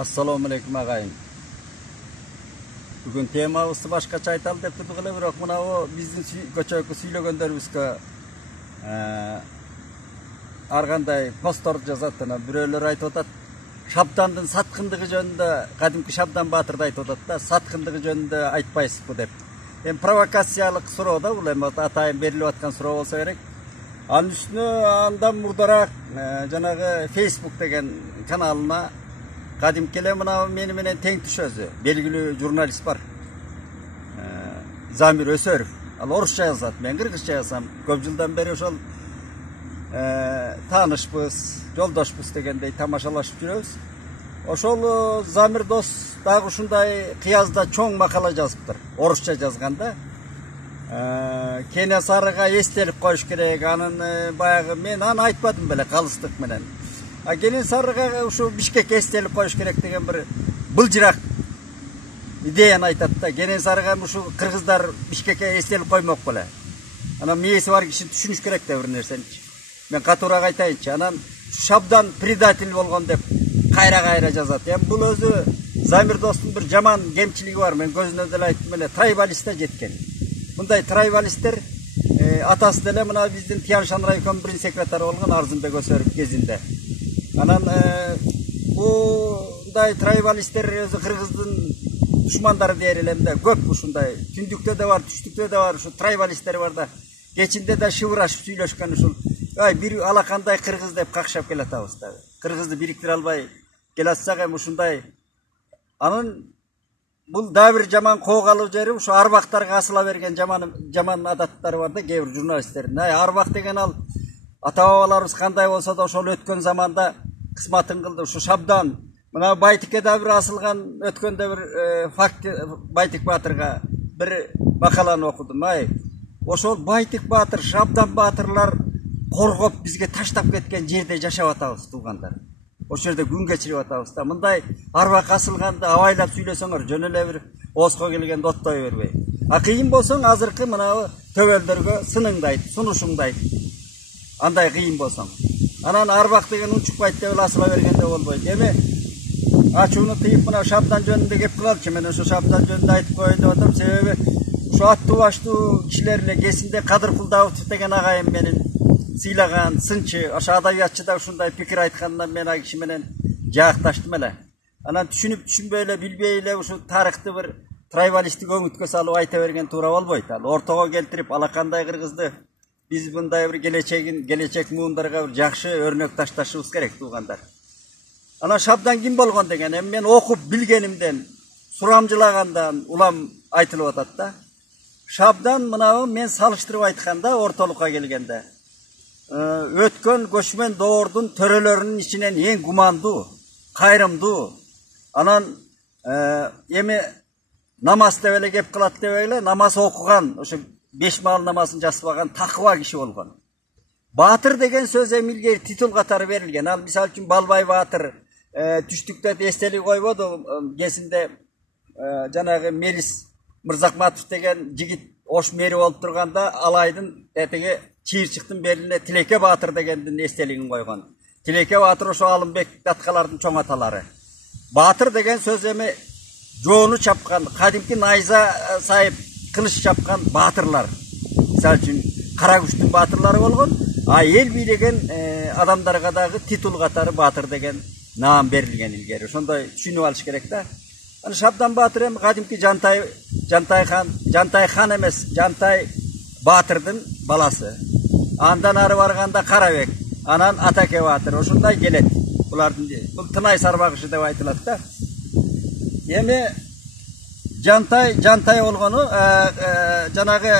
Assalomu alaykum agayın. Bugün temabızды başkaça aytalım dep turдук эле, бирок мына биздин көчөкү сүйлөгөндөрүбүзгө ар кандай посттор жазат, бирөөлөр айтып атат. Шабдандын саткындыгы жөнүндө, кадимки Шабдан баатырды айтып атат да, саткындыгы жөнүндө айтпайсызбы деп. Эми провокациялык суроо да бул, эми атайын берилип аткан суроо болсо керек. Анын үстүнө андан мурдараак жанагы Facebook деген каналына кадимки эле мына мени менен тең түшөзү белгилүү журналист бар. Замир Өсөров. Ал орусча жазат, мен кыргызча жазам. Көп жылдан бери ошол таанышпыз, жолдошпуз дегендей тамашалашып жүрөбүз. Ошол Замир дос дагы ушундай кыязда чоң макала жазыптыр, орусча жазганда. Кенесарыга эстелип коюш керек, анын баягы мен аны айтпадым беле калыстык менен. Кенесарыга ушу Бишкекке эстелип коюш керек деген бир былжырак идеяны айтат да. Кенесарыга ушу кыргыздар Бишкекке эстелип коймок беле. Анан мээси бар киши түшүнүш керек да бир нерсени. Мен катуураак айтайынчы. Анан Шабдан предатель болгон деп кайра жазат. Эми бул өзү Замир достун бир жаман кемчилиги бар. Мен көзүнө деле айттым эле, трайбалистте жеткен. Мындай трайбалисттер атасы деле мына биздин Тянь-Шань райком биринчи секретары болгон Арзымбек Өсөров кезинде. Анан мындай трайбалисттер өзү кыргыздын душмандары дер элемде көп ушундай. Түндүктө да бар, түштүктө да бар, ушу трайбалисттер бар да. Кечинде да шыбырашып сүйлөшкөн ушул. Бир алакандай кыргыз деп какшап келатабыз да. Кыргызды бириктире албай келатсак эми ушундай. Анын бул да бир жаман коогалуу жери ушу арбактарга асыла берген жаман адаттары бар да кээ бир журналисттердин. Арбак деген ал ата-бабаларыбыз кандай болсо да ошол өткөн заманда кызматын кылды. Ушу Шабдан мына Байтикке да бир асылган өткөндө бир факт Байтик баатырга бир макаланы окудум. Ошол Байтик баатыр, Шабдан баатырлар коргоп бизге таштап кеткен жерде жашап атабыз туугандар. Ошол жерде күн кечирип атабыз да. Мындай арбак асылганды абайлап сүйлөсөңөр жөн эле бир ооско келгенде оттой бербей. Кыйын болсоң азыркы мына төбөлдөргө сыныңдайт, сунушуңдайт. Андай кыйын болсоң. Анан арбак деген унчукпайт деп асыла бергенде болбойт. Эми ачууну тыйып мына Шабдан жөнүндө кеп кылалчы. Мен ошо Шабдан жөнүндө айтып коеюн деп атам. Себеби ушу аттуу баштуу кишилер эле кесинде Кадыр Кулдабов деген агайым менин сыйлаган сынчы, ошо адабиятчы да ушундай пикир айткандан мен ал киши менен жаакташтым эле. Анан түшүнүп-түшүнбөй эле, билбей эле ушу тарыхты бир трайбалисттик өңүткө салып айта берген туура болбойт. Ал ортого келтирип алакандай кыргызды биз мындай бир келечек муундарга бир жакшы өрнөк ташташыбыз керек туугандар. Анан Шабдан ким болгон деген эми мен окуп билгенимден, сурамжылагандан улам айтылып атат да. Шабдан мына мен салыштырып айтканда ортолукка келгенде өткөн көчмөн доордун төрөлөрүнүн ичинен эң гумандуу, кайрымдуу. Анан эми намаз деп эле кеп кылат деп эле, намаз окуган, ошо 5 маал намазын жасабаган такыба киши болгон. Баатыр деген сөз эми илгери титул катары берилген. Ал мисалы үчүн Балбай баатыр түштүктө эстелик койбоду, кесинде жанагы Мелис Мырзакматов деген жигит ош мэри болуп турганда Алайдын этеги Чийирчиктин белине Тилеке баатыр дегендин эстелигин койгон. Тилеке баатыр ошо Алымбек даткалардын чоң аталары. Баатыр деген сөз эми жоону чапкан, кадимки найза сайып кылыч чапкан баатырлар. Мисалы үчүн кара күчтүн баатырлары болгон, эл бийлеген адамдарга дагы титул катары баатыр деген наам берилген илгери. Ошондой түшүнүп алыш керек да. Аны Шабдан баатыр эми кадимки Жантай хан эмес, Жантай баатырдын баласы. Андан ары барганда Карабек, анан Атаке баатыр ошондой келет. Булардын бул тынай сарбагышы деп айтылат да. Эми Жантай болгону жанагы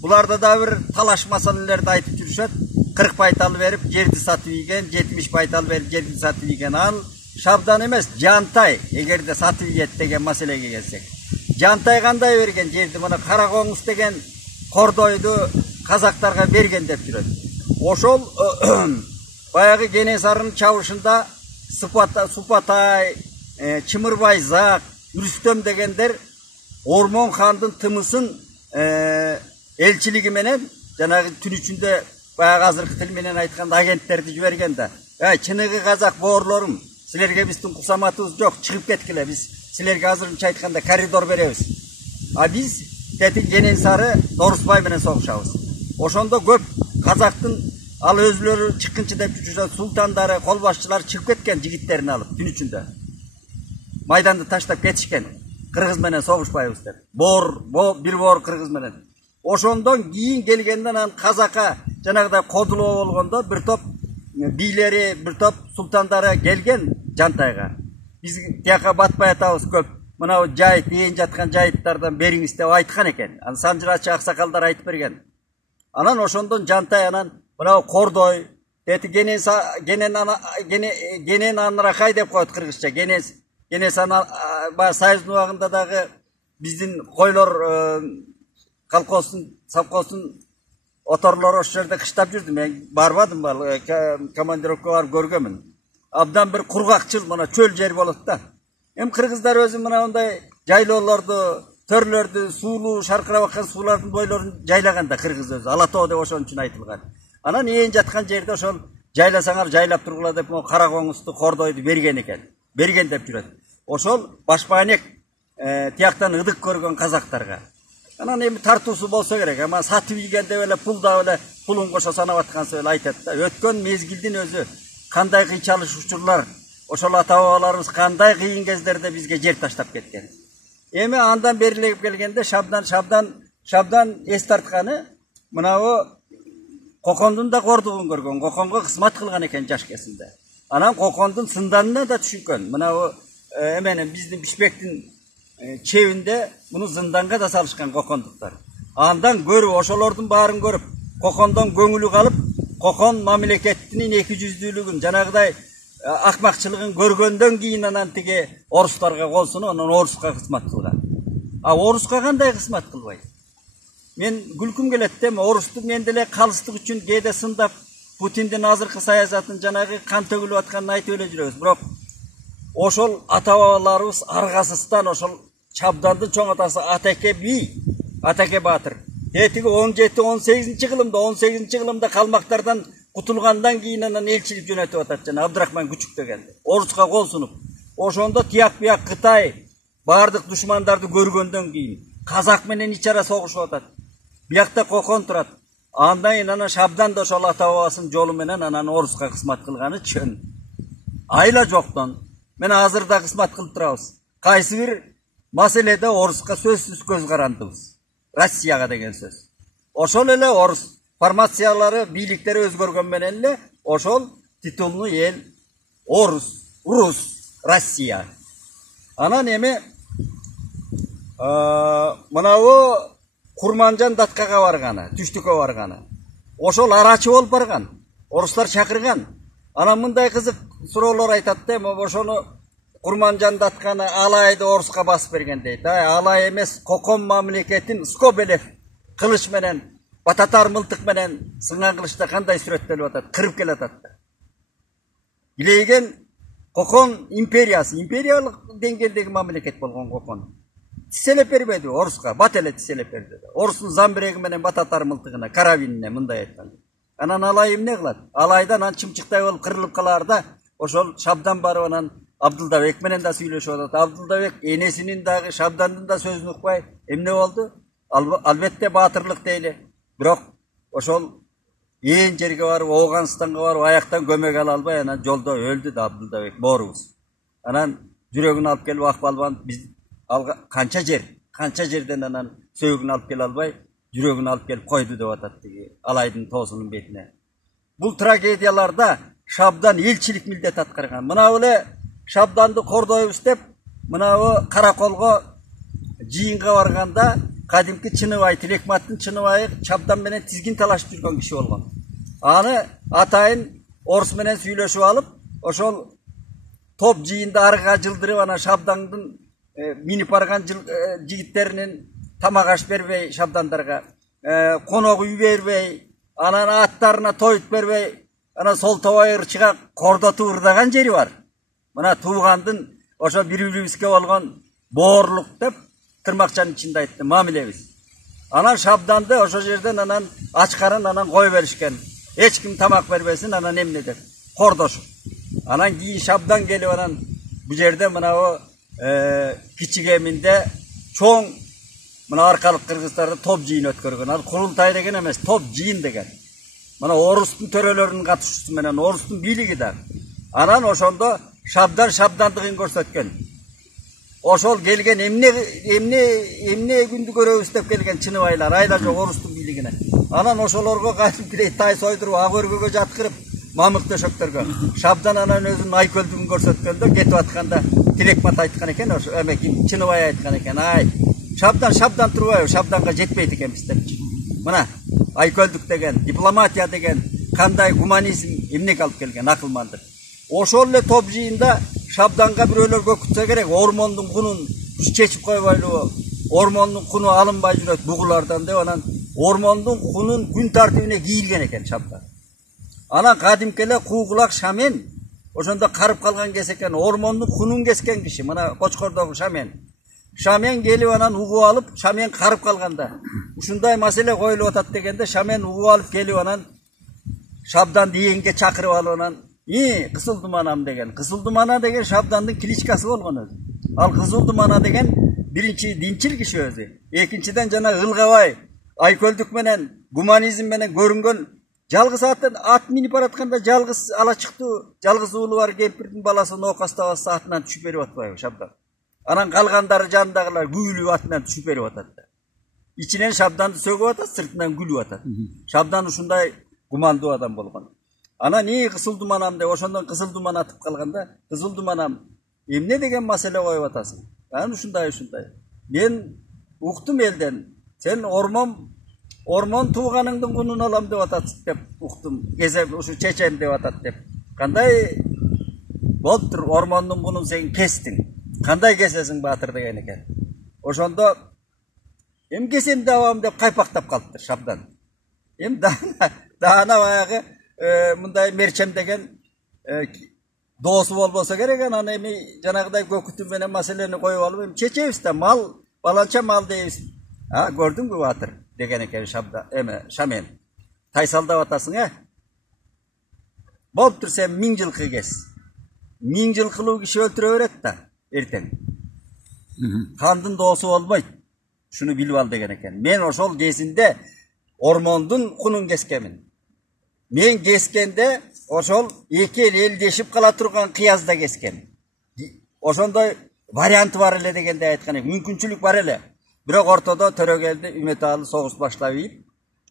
буларда да бир талаш маселелерди айтып жүрүшөт. 40 байтал берип жерди сатып ийген, 70 байтал берип жерди сатып ийген. Ал Шабдан эмес, Жантай эгерде сатып ийет деген маселеге келсек. Жантай кандай берген жерди? Мына Кара Коңуз деген кордойду казактарга берген деп жүрөт. Ошол баягы Кенесарынын чабышында Супатай, Чымырбайзак, Рүстөм дегендер Ормон хандын тымысын элчилиги менен жанагы түн ичинде баягы азыркы тил менен айтканда агенттерди жиберген да. Чыныгы казак боорлорум, Силерге биздин куксаматыбыз жок, чыгып кеткиле. Биз силерге азырынча айтканда коридор беребиз. А биз тети Кенен Сары Норусбай менен согушабыз. Ошондо көп казактын ал өзлөрү чыккынчы деп жүргөн султандары, кол башчылар чыгып кеткен жигиттерин алып түн ичинде. Майданды таштап кетишкен. Кыргыз менен согушпайбыз деп. Бир боор кыргыз менен. Ошондон кийин келгенден анан казакка жанагыдай кодулоо болгондо бир топ бийлери, бир топ султандары келген Жантайга. Биз тияка батпай атабыз көп. Мына жайыт, ээн жаткан жайыттардан бериңиз деп айткан экен. Анан санжырачы аксакалдар айтып берген. Анан ошондон Жантай анан мына Кордой, тети Кенен Анракай деп коет кыргызча. Кенес ана Союздун убагында дагы биздин койлор колхоздун, совхоздун оторлору ошол жерде кыштап жүрдү. Мен барбадым, командировка барып көргөнмүн. Абдан бир кургакчыл, мына чөл жер болот да. Эми кыргыздар өзү мына ондай жайлоолорду, төрлөрдү, суулуу шаркырап аккан суулардын бойлорун жайлаган да кыргыз өзү. Ала тоо деп ошон үчүн айтылган. Анан ээн жаткан жерде ошол жайласаңар жайлап тургула деп Кара Коңузду, Кордойду берген экен. Берген деп жүрөт. Ошол башпаанек тияктан ыдык көргөн казактарга. Анан эми тартуусу болсо керек. Ама сатып ийгенде эле пулда эле пулун кошо санап аткансы эле айтат да. Өткөн мезгилдин өзү кандай кыйчалыш учурлар, ошол ата-бабаларыбыз кандай кыйын кездерде бизге жер таштап кеткен. Эми андан берилип келгенде Шабдан эс тартканы мынабу Кокондун да кордугун көргөн. Коконго кызмат кылган экен жаш кезинде. Анан Кокондун сынданына да түшүнкөн. Мынабу эменин биздин Бишбектин чебинде муну зынданга да салышкан Кокондуктар. Андан көрүп, ошолордун баарын көрүп, Кокондон көңүлү калып, Кокон мамлекетинин 200-дүүлүгүн, жанагыдай акмакчылыгын көргөндөн кийин анан тиги орустарга кол сунуп, анан оруска кызмат кылган. А оруска кандай кызмат кылбайт? Мен күлкүм келет да, орусту мен деле калыстык үчүн кээде сындап, Путиндин азыркы саясатын жанагы кан төгүлүп атканын айтып эле жүрөбүз. Бирок ошол ата-бабаларыбыз аргасыздан ошол Чабдандын чоң атасы Атаке би, Атаке Батыр. Этиги 18 кылымда калмактардан кутулгандан кийин анан элчилик жөнөтүп атат жана Абдрахман Күчүк дегенди. Оруска кол сунуп, ошондо тияк-бияк Кытай бардык душмандарды көргөндөн кийин казак менен ичара согушуп атат. Биякта Кокон турат. Андан кийин анан Шабдан да ошол ата-бабасынын жолу менен анан оруска кызмат кылганы чын. Айла жоктон мен азыр да кызмат кылып турабыз. Кайсы бир маселеде оруска сөзсүз көз карандыбыз. Россияга деген сөз. Ошол эле орус формациялары, бийликтери өзгөргөн менен эле ошол титулну эл орус, рус, Россия. Анан эми мынабу Курманжан Даткага барганы, Түштүккө барганы. Ошол арачы болуп барган. Орустар чакырган. Анан мындай кызык суроолор айтат да, ошону Курманжан Датканы Алайды оруска басып берген дейт. Алай эмес, Кокон мамлекетин Скобелев кылыч менен, бататар мылтык менен сынган кылычта кандай сүрөттөлүп атат, кырып келатат да. Илейген Кокон империясы, империялык деңгээлдеги мамлекет болгон Кокон. Тиселеп бербеди оруска, бат эле тиселеп берди. Орустун замбиреги менен бататар мылтыгына, карабинине мындай айткан. Анан Алай эмне кылат? Алайдан анан чымчыктай болуп кырылып калар да, ошол Шабдан барып анан Абдылдабек менен да сүйлөшүп атат. Абдылдабек энесинин дагы Шабдандын да сөзүн укпай, эмне болду? Албетте баатырлык дейли. Бирок ошол ээн жерге барып, Ооганстанга барып, аяктан көмөк ала албай, анан жолдо өлдү да Абдылдабек боорубуз. Анан жүрөгүн алып келип Акбалбан биз канча жерден анан сөөгүн алып келе албай, жүрөгүн алып келип койду деп атат тиги Алайдын тоосунун бетине. Бул трагедияларда Шабдан элчилик милдет аткарган. Мына эле Шабданды кордойбуз деп, мына Караколго жыйынга барганда кадимки Чыныбай, Тилекматтын Чыныбайы Шабдан менен тизгин талашып жүргөн киши болгон. Аны атайын орус менен сүйлөшүп алып, ошол топ жыйында арыга жылдырып, анан Шабдандын минип барган жигиттеринин тамак аш бербей Шабдандарга, конок үй бербей, анан аттарына тоют бербей, анан сол тобой ырчыга кордотуп ырдаган жери бар. Мына туугандын ошо бири-бирибизге болгон боорлук деп тырмакчанын ичинде айтты, мамилебиз. Анан Шабданды ошо жерден анан ачкарын анан кое беришкен. Эч ким тамак бербесин, анан эмне деп кордошуп. Anan keyin Şabdan gelip anan bu yerde mına o Kiçigeminde çoğun mına arkalık Kırgızlarda top jiyin ötkörgön. Al kurultay degen emes, top jiyin degen. Mana Orustun törelerinin katışçısı menen, Orustun biyligi da. Anan oşonda Şabdandığın görsetken. Oşol gelgen emne gündü göröbüz dep gelgen Çınıbaylar, aylar jok Orustun biyligine. Anan oşolorgo kaçıp kirey tay soydurup, agörgögö jatkırıp, mamık döşöktörgö. Şabdan anan özünün aykölдүгүн көрсөткөндө кетип атканда Тилекмат айткан экен, ошо эмеки Чыныбай айткан экен. Ай, Шабдан турбайбы, Шабданга жетпейт экенбиз депчи. Мына айкөлдүк деген, дипломатия деген, кандай гуманизм эмнеге алып келген, акылмандык. Ошол эле топ жыйында Шабданга бирөөлөр көкүтсө керек, ормондун кунун чечип койбойлубу, ормондун куну алынбай жүрөт бугулардан деп анан ормондун кунун күн тартибине кийилген экен Шабдан. Анан кадимки эле Куугулак Шамен ошондо карып калган кез экен, ормондун кунун кескен киши, мына Кочкордогу Шамен. Шамен келип анан угуп алып, Шамен карып калганда, ушундай маселе коюлуп атат дегенде Шамен угуп алып келип анан Шабданды ийинге чакырып алып анан Кызылдуманам деген. Кызылдумана деген Шабдандын кличкасы болгон өзү. Ал Кызылдумана деген биринчи динчил киши өзү. Экинчиден жана Ылгабай, айкөлдүк менен, гуманизм менен көрүнгөн жалгыз ат минип баратканда жалгыз ала чыктуу, жалгыз уулу бар кемпирдин баласы ноокастабасы атынан түшүп берип атпайбы Шабдан. Анан калгандары жанындагылар күлүп атынан түшүп берип атат. Ичинен Шабданды сөгүп атат, сыртынан күлүп атат. Шабдан ушундай гумандуу адам болгон. Анан Кызылдуманам деп ошондон Кызылдуман атып калганда, Кызылдуманам эмне деген маселе коюп атасың? Анан ушундай. Мен уктум элден, сен ормон тууганыңдын кунун алам деп атасың деп уктум. Кезеп ушу чечем деп атат деп. Кандай болуптур, ормондун кунун сен кестиң. Кандай кесесиң баатыр деген экен. Ошондо эм кесем дабам деп кайпактап калыптыр Шабдан. Эм даана баягы мындай мерчем деген доосу болбосо керек, анан эми жанагыдай көкүтү менен маселени коюп алып, эми чечебиз да, мал, баланча мал дейбиз. Көрдүңбү баатыр деген экен Шамен. Тайсалдап атасың, Болуптур, сен 1000 жылкы кес. 1000 жылкылуу киши өлтүрө берет да, эртең. Кандын доосу болбойт. Шуну билип ал деген экен. Мен ошол кезинде ормондун кунун кескемин. Мен кескенде ошол эки эл элдешип кала турган кыязда кескен. Ошондой варианты бар эле дегенде айткан экен. Мүмкүнчүлүк бар эле. Бирок ортодо Төрөгелди Үмөталы согуш баштап ийип,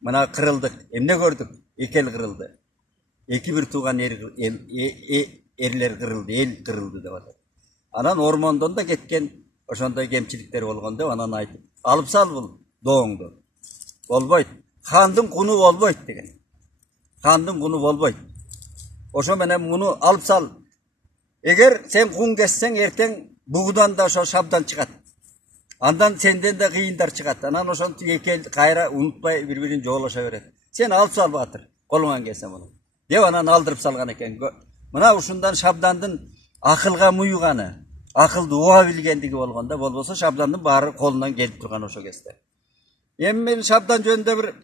мына кырылдык. Эмне көрдүк? Эки эл кырылды. Эки бир тууган эрлер кырылды, эл кырылды деп атат. Анан ормондон да кеткен ошондой кемчиликтер болгон деп анан айтып, алып сал бул дооңду. Болбойт. Хандын куну болбойт деген. Хандын куну болбойт. Ошо менен муну алып сал. Эгер сен кун кессең, эртең бугудан да ошо Шабдан чыгат. Андан сенден да кыйындар чыгат. Анан ошонтип эки эл кайра унутпай бири-бирин жоолоша берет. Сен алып сал баатыр, колуңан келсе муну. Деп анан алдырып салган экен. Мына ушундан Шабдандын акылга муйганы, акылды уга билгендиги болгондо, болбосо Шабдандын баары колунан келип турган ошо кезде. Эми мен Шабдан жөнүндө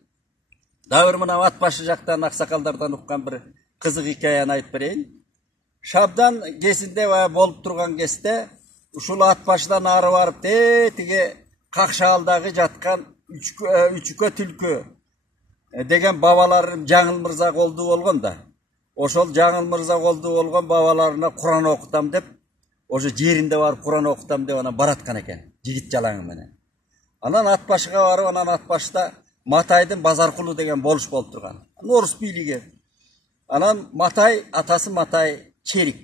дагы бир мына ат башы жактан аксакалдардан уккан бир кызык хикаяны айтып берейин. Шабдан кезинде болуп турган кезде ушул ат башыдан ары барып тиги Какшаалдагы жаткан Үчүкө түлкү деген бабаларым Жаңыл Мырза колдуу болгон да. Ошол Жаңыл Мырза колдуу болгон бабаларына Куран окутам деп, ошо жеринде барып Куран окутам деп анан бараткан экен, жигит жалаңы менен. Анан ат башыга барып, анан ат башта Матайдын Базаркулу деген болуш болуп турган. Орус бийлиги. Анан Матай, атасы Матай Черик.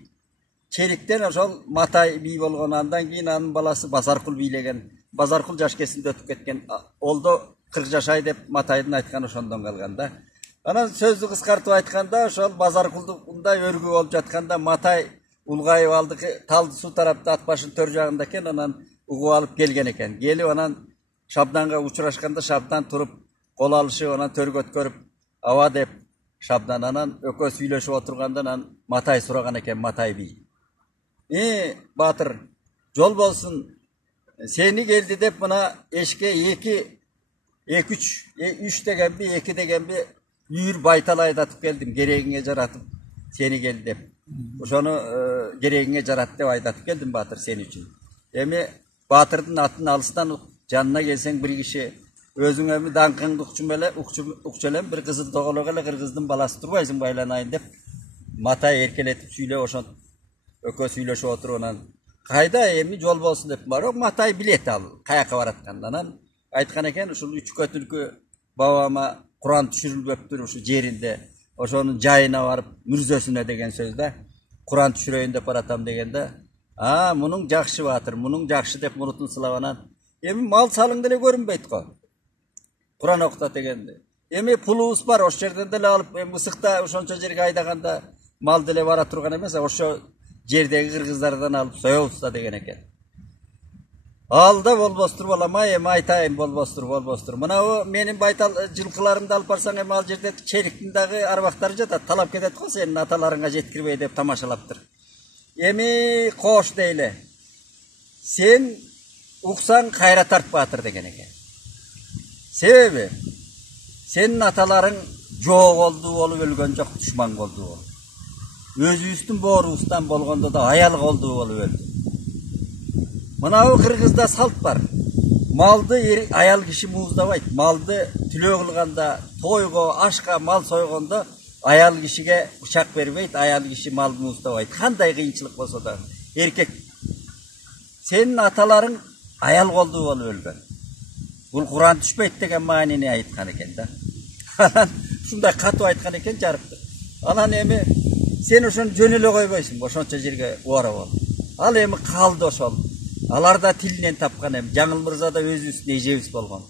Чериктен ошол Матай бий болгон, андан кийин анын баласы Базаркул бийлеген. Базаркул жаш кезинде өтүп кеткен. Олдо 40 жашай деп Матайдын айткан ошондон калган да. Анан сөздү кыскартып айтканда, ошол Базаркулдундай өргү болуп жатканда Матай улгайып алды, талды суу тарапта ат башынын төр жагында экен, анан угуп алып келген экен. Келип анан Шабданга учурашканда Шабдан туруп кол алышып, анан төргө өткөрүп, аба деп Шабдан анан экөө сүйлөшүп отурганда анан Матай сураган экен, Матай бий. Баатыр, жол болсун, сени келди деп мына эшке 3 дегенби, 2 дегенби үйүр байтал айдатып келдим, керегиңе жаратып сени келди деп. Ошону керегиңе жарат деп айтатып келдим Батыр сен үчүн. Эми Батырдын атын алыстан жанына келсең бир киши өзүң эми даңкыңды укчу бир кызыл тоголок эле кыргыздын баласы турбайсың байланайын деп матай эркелетип сүйлөп ошон экөө сүйлөшүп отуруп анан кайда эми жол болсун деп барып Матай билет ал каяка баратканын. Анан айткан экен ушул Үчкө түлкү бабама Куран түшүрүлбөптүр ушу жеринде. Ошонун жайына барып мүрзөсүнө деген сөз да. Куран түшүрөйүн деп баратам дегенде, мунуң жакшы Батыр, мунуң жакшы деп мурутун сылап анан эми мал салың деле көрүнбөйт го. Куран окутат дегенде. Эми пулубуз бар, ошол жерден деле алып, мысыкта ошончо жерге айдаганда мал деле бара турган эмес, ошо жердеги кыргыздардан алып соёбуз да деген экен. Ал да болбостур баламай, эми айтайын болбостур. Мынабу менин байтал жылкыларымды алып барсаң, эми ал жерде чериктин дагы арбактары жатат. Талап кетет го сенин аталарыңа жеткирбей деп тамашалаптыр. Эми кош дейле. Сен уксаң кайра тарт Батыр деген экен. Себеби сенин аталарың жоо болду болуп өлгөн жок, душман болду болуп. Өзүбүздүн боорубуздан болгондо да аял болду болуп өлдү. Мынабу кыргызда салт бар. Малды аял киши мууздабайт. Малды түлөө кылганда, тойго, ашка мал сойгондо аял кишиге бычак бербейт, аял киши малды мууздабайт. Кандай кыйынчылык болсо да эркек. Сенин аталарың аял болду болуп өлгөн. Бул Куран түшпөйт деген маанини айткан экен да. Анан ушундай катуу айткан экен жарыпты. Анан эми сен ошону жөн эле койбойсуң, ошончо жерге убара бол. Ал эми калды ошол. Алар да тилинен тапкан эми. Жаңыл мырза да өзүбүздүн эжебиз болгон.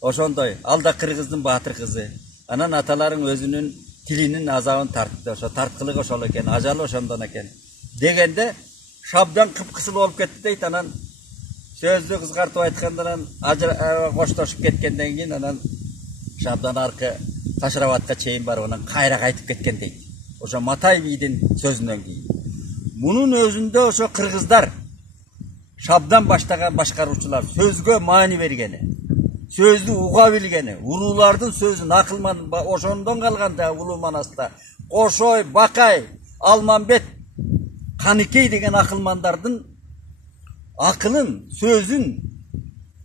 Ошондой, ал да кыргыздын баатыр кызы. Анан аталарың өзүнүн тилинин азабын тартты. Ошо тарткылыгы ошол экен, ажалы ошондон экен. Дегенде Шабдан кыпкысыл болуп кетти дейт. Анан сөздү кызгартып айткандан коштошуп кеткенден кийин анан Шабдан аркы Ташрабатка чейин барып анан кайра кайтып кеткен дейт. Ошо Матай бийдин сөзүнөн кийин. Мунун өзүндө ошо кыргыздар Шабдан баштаган башкаруучулар сөзгө маани бергени, сөздү уга билгени, улуулардын сөзүн акылман ошондон калган да улуу Манаста Кошой, Бакай, Алмамбет, Каныкей деген акылмандардын акылын, сөзүн,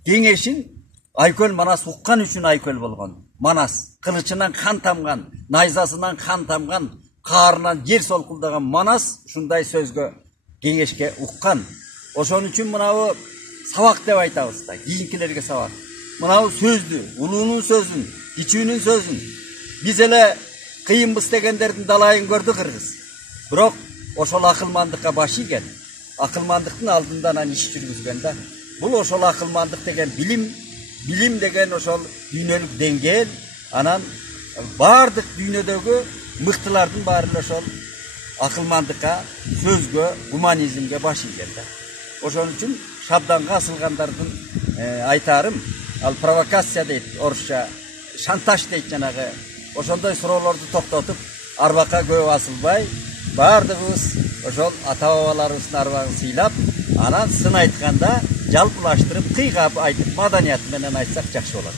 кеңешин Айкөл Манас уккан үчүн Айкөл болгон. Манас кылычынан кан тамган, найзасынан кан тамган, каарынан жер солкулдаган Манас ушундай сөзгө, кеңешке уккан. Ошон үчүн мынабу сабак деп айтабыз да, кийинкилерге сабак. Мынабу сөздү, улуунун сөзүн, кичүүнүн сөзүн биз эле кыйынбыз дегендердин далайын көрдү кыргыз. Бирок ошол акылмандыкка баш ийген, акылмандыктын алдында анан иш жүргүзгөн да. Бул ошол акылмандык деген билим деген ошол дүйнөлүк деңгээл, анан бардык дүйнөдөгү мыктылардын баары эле ошол акылмандыкка, сөзгө, гуманизмге баш ийген да. Ошон үчүн Шабданга асылгандардын айтарым, ал провокация дейт, орусча шантаж дейт жанагы. Ошондой суроолорду токтотуп, арбакка көп асылбай, бардыгыбыз ошол ата-бабаларыбыздын арбагын сыйлап, анан сын айтканда жалпылаштырып, кыйгап айтып, маданият менен айтсак жакшы болот.